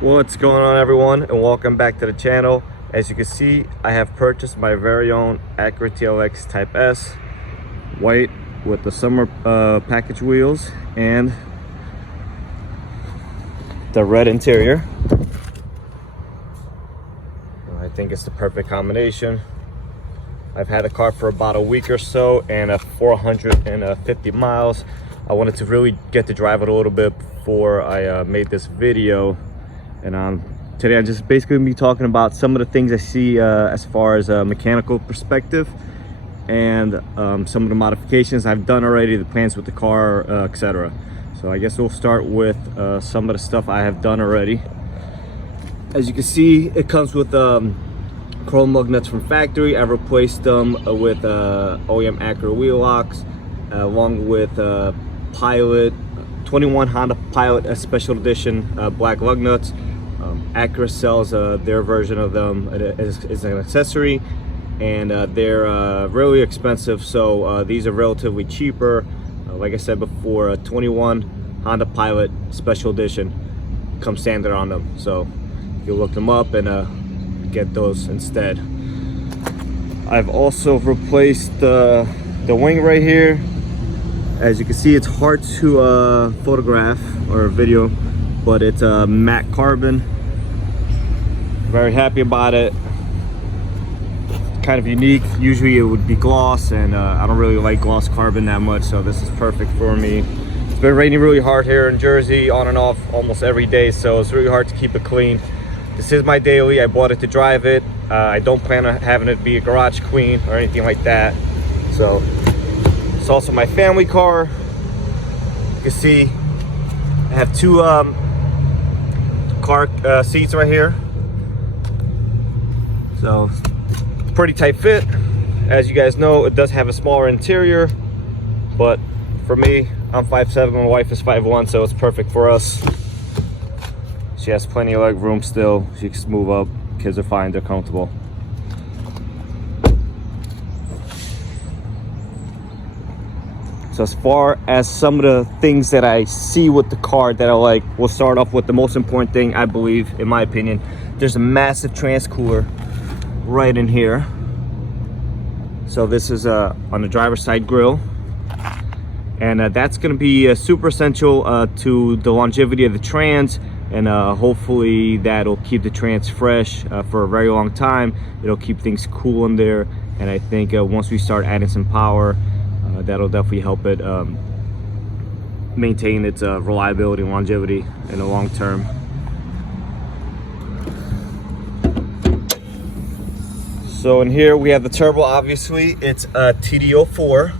What's going on, everyone, and welcome back to the channel. As you can see, I have purchased my very own Acura TLX Type S white with the summer package wheels and the red interior. I think it's the perfect combination. I've had the car for about a week or so and 450 miles. I wanted to really get to drive it a little bit before I made this video. And today I'm just basically gonna be talking about some of the things I see as far as a mechanical perspective, and some of the modifications I've done already, the plans with the car, etc. So I guess we'll start with some of the stuff I have done already. As you can see, it comes with chrome lug nuts from factory. I've replaced them with OEM Acura wheel locks, along with Pilot 21 Honda Pilot Special Edition black lug nuts. Acura sells their version of them as an accessory, and they're really expensive, so these are relatively cheaper. Like I said before, 21 Honda Pilot Special Edition comes standard on them, so you look them up and get those instead. I've also replaced the wing right here. As you can see, it's hard to photograph or video, but it's matte carbon. Very happy about it. Kind of unique. Usually it would be gloss, and I don't really like gloss carbon that much, so this is perfect for me. It's been raining really hard here in Jersey, on and off almost every day, so it's really hard to keep it clean. This is my daily. I bought it to drive it. I don't plan on having it be a garage queen or anything like that. So it's also my family car. You can see I have two car seats right here. So pretty tight fit. As you guys know, it does have a smaller interior, but for me, I'm 5'7", my wife is 5'1", so it's perfect for us. She has plenty of leg room still. She can move up. Kids are fine, they're comfortable. So as far as some of the things that I see with the car that I like, we'll start off with the most important thing, I believe, in my opinion. There's a massive transcooler right in here. So this is on the driver's side grille, and that's going to be super essential to the longevity of the trans, and hopefully that'll keep the trans fresh for a very long time. It'll keep things cool in there, and I think once we start adding some power, that'll definitely help it maintain its reliability and longevity in the long term. So in here we have the turbo. Obviously it's a TD04.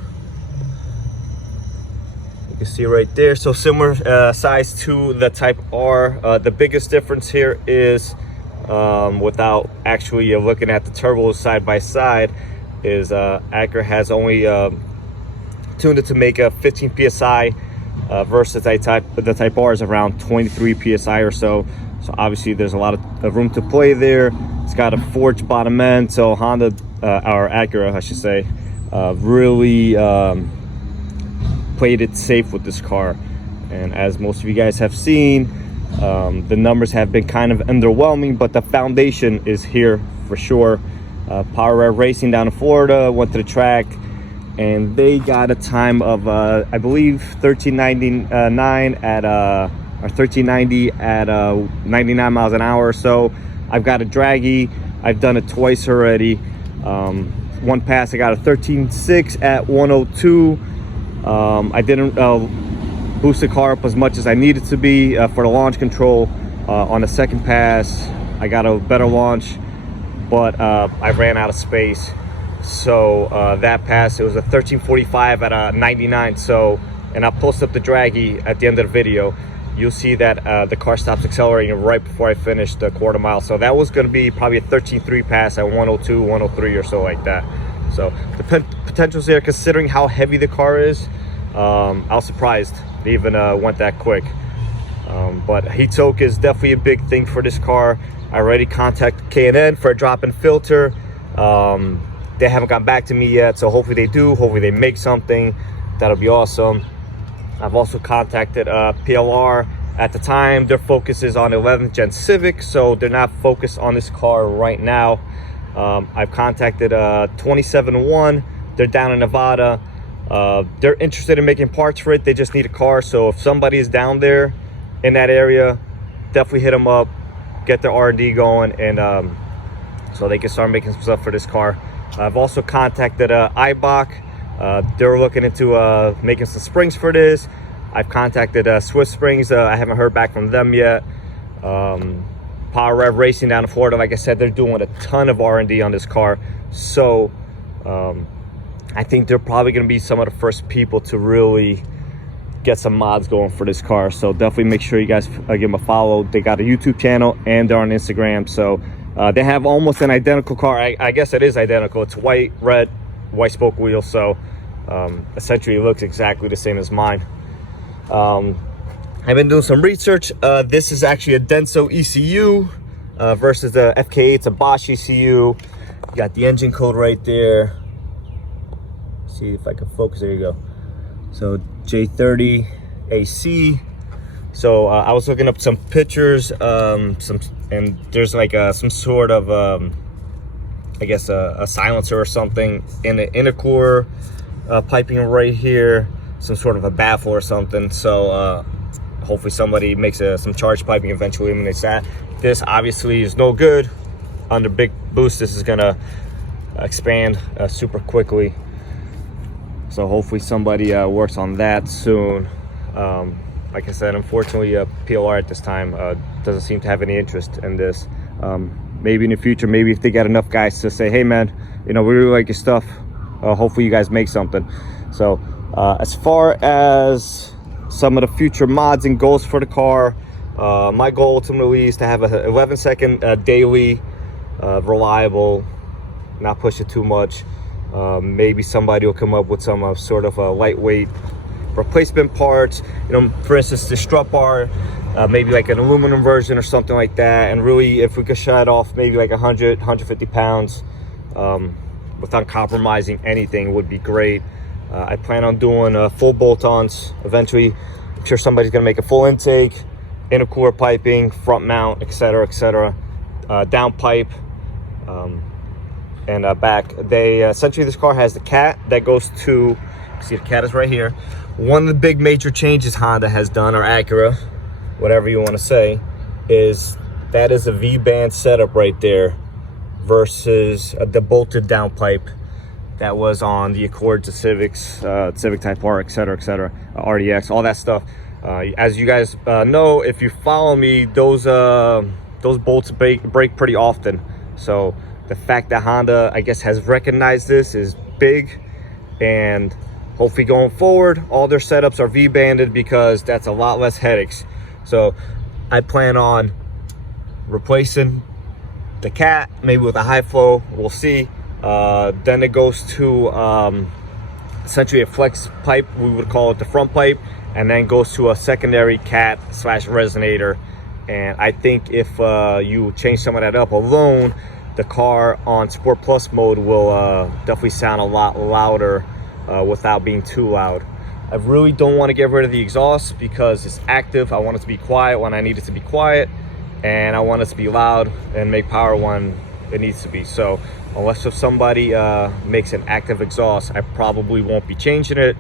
You can see right there. So similar size to the Type R. The biggest difference here is, without actually looking at the turbos side by side, is Acura has only tuned it to make a 15 psi versus the Type R is around 23 psi or so. So obviously there's a lot of room to play there. It's got a forged bottom end, so Honda, or Acura I should say, really played it safe with this car. And as most of you guys have seen, the numbers have been kind of underwhelming, but the foundation is here for sure. Power Rev Racing down in Florida went to the track, and they got a time of I believe 1399 at or 1390 at 99 miles an hour. So I've got a draggy. I've done it twice already. One pass I got a 13.6 at 102. I didn't boost the car up as much as I needed to be for the launch control. On the second pass I got a better launch, but I ran out of space. So that pass, it was a 13.45 at a 99. So, and I'll post up the draggy at the end of the video. You'll see that the car stops accelerating right before I finished the quarter mile. So that was going to be probably a 13.3 pass at 102, 103 or so like that. So the potential's there considering how heavy the car is. I was surprised they even went that quick. But heat soak is definitely a big thing for this car. I already contacted K&N for a drop-in filter. They haven't gotten back to me yet, so hopefully they do. Hopefully they make something. That'll be awesome. I've also contacted PLR At the time, their focus is on 11th gen Civic, so they're not focused on this car right now. I've contacted 271. They're down in Nevada. They're interested in making parts for it. They just need a car. So if somebody is down there in that area, definitely hit them up, get their R&D going, and so they can start making some stuff for this car. I've also contacted Eibach. They're looking into making some springs for this. I've contacted Swift Springs. I haven't heard back from them yet. Power Rev Racing down in Florida, like I said, they're doing a ton of R&D on this car. So I think they're probably going to be some of the first people to really get some mods going for this car. So definitely make sure you guys give them a follow. They got a YouTube channel and they're on Instagram. So they have almost an identical car. I guess it is identical. It's white, red, white spoke wheels. So essentially it looks exactly the same as mine. I've been doing some research. This is actually a Denso ECU versus the FK8. It's a Bosch ECU. You got the engine code right there. See if I can focus. There you go. So J30 AC. So I was looking up some pictures, and there's like some sort of I guess a silencer or something in the intercooler piping right here, some sort of a baffle or something. So hopefully somebody makes some charge piping eventually eliminates that. This obviously is no good. Under big boost, this is gonna expand super quickly. So hopefully somebody works on that soon. Like I said, unfortunately, PLR at this time doesn't seem to have any interest in this. Maybe in the future, maybe if they get enough guys to say, hey man, you know, we really like your stuff, hopefully you guys make something. So as far as some of the future mods and goals for the car, my goal ultimately is to have a 11-second daily, reliable, not push it too much. Maybe somebody will come up with some sort of a lightweight replacement parts, you know, for instance the strut bar, maybe like an aluminum version or something like that. And really, if we could shut off maybe like 150 pounds without compromising anything, would be great. I plan on doing full bolt-ons eventually. I'm sure somebody's gonna make a full intake, intercooler piping, front mount, etc., down pipe, and back. They essentially, this car has the cat that goes to, see the cat is right here. One of the big major changes Honda has done, or Acura, whatever you want to say, is that is a V-band setup right there versus the bolted down pipe that was on the Accords, the Civics, Civic Type R, etc., RDX, all that stuff. As you guys know, if you follow me, those bolts break pretty often. So the fact that Honda, I guess, has recognized this is big, and hopefully going forward, all their setups are V-banded because that's a lot less headaches. So I plan on replacing the cat, maybe with a high flow, we'll see. Then it goes to essentially a flex pipe, we would call it the front pipe, and then goes to a secondary cat / resonator. And I think if you change some of that up alone, the car on Sport Plus mode will definitely sound a lot louder without being too loud. I really don't want to get rid of the exhaust because it's active. I want it to be quiet when I need it to be quiet, and I want it to be loud and make power when it needs to be. So unless if somebody makes an active exhaust, I probably won't be changing it,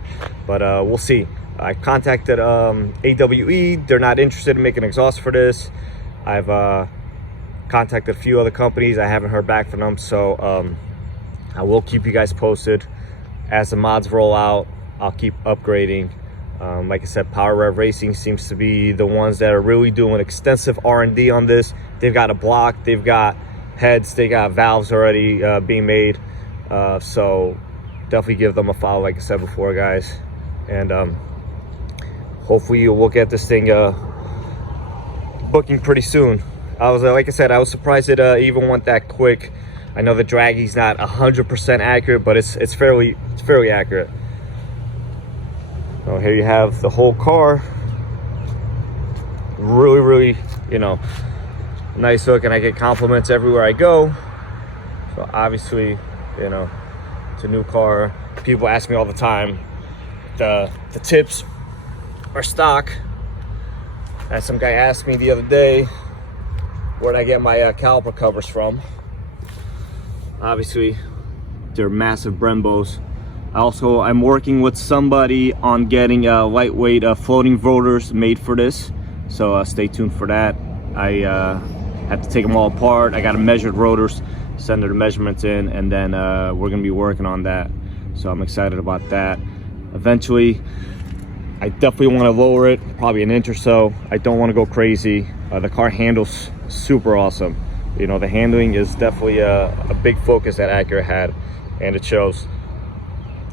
but we'll see. I contacted AWE. They're not interested in making an exhaust for this. I've contacted a few other companies. I haven't heard back from them, so I will keep you guys posted. As the mods roll out, I'll keep upgrading. Like I said, Power Rev Racing seems to be the ones that are really doing extensive R&D on this. They've got a block, they've got heads, they got valves already being made. So definitely give them a follow, like I said before, guys. And hopefully we'll get this thing booking pretty soon. I was like I said, I was surprised it even went that quick. I know the draggy's not 100% accurate, but it's fairly accurate. So here you have the whole car. Really, you know, nice look, and I get compliments everywhere I go. So obviously, you know, it's a new car. People ask me all the time. The tips are stock. As some guy asked me the other day, where'd I get my caliper covers from? Obviously, they're massive Brembos. Also, I'm working with somebody on getting lightweight floating rotors made for this, so stay tuned for that. I have to take them all apart. I got to measure rotors, send the measurements in, and then we're gonna be working on that. So I'm excited about that. Eventually, I definitely want to lower it, probably an inch or so. I don't want to go crazy. The car handles super awesome. You know, the handling is definitely a big focus that Acura had, and it shows.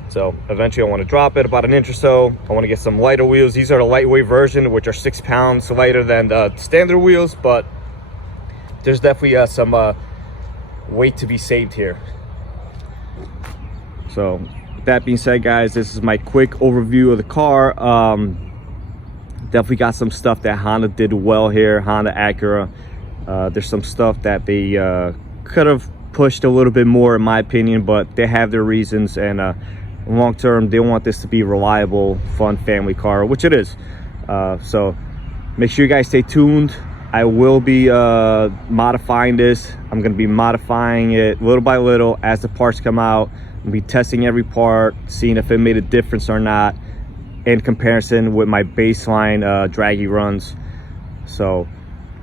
So eventually I want to drop it about an inch or so. I want to get some lighter wheels. These are the lightweight version, which are 6 pounds lighter than the standard wheels, but there's definitely some weight to be saved here. So with that being said, guys, this is my quick overview of the car. Definitely got some stuff that Honda did well here, Honda, Acura. There's some stuff that they could have pushed a little bit more, in my opinion, but they have their reasons, and long term they want this to be a reliable, fun family car, which it is. So make sure you guys stay tuned. I will be modifying this. I'm going to be modifying it little by little as the parts come out. I'll be testing every part, seeing if it made a difference or not in comparison with my baseline draggy runs. So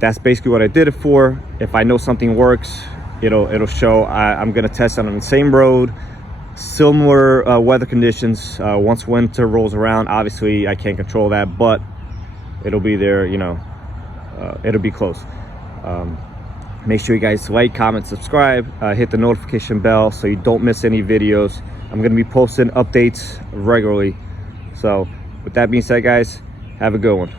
that's basically what I did it for. If I know something works, it'll show. I'm going to test it on the same road, similar weather conditions. Once winter rolls around, obviously I can't control that, but it'll be there. It'll be close. Make sure you guys like, comment, subscribe, hit the notification bell so you don't miss any videos. I'm going to be posting updates regularly. So with that being said, guys, have a good one.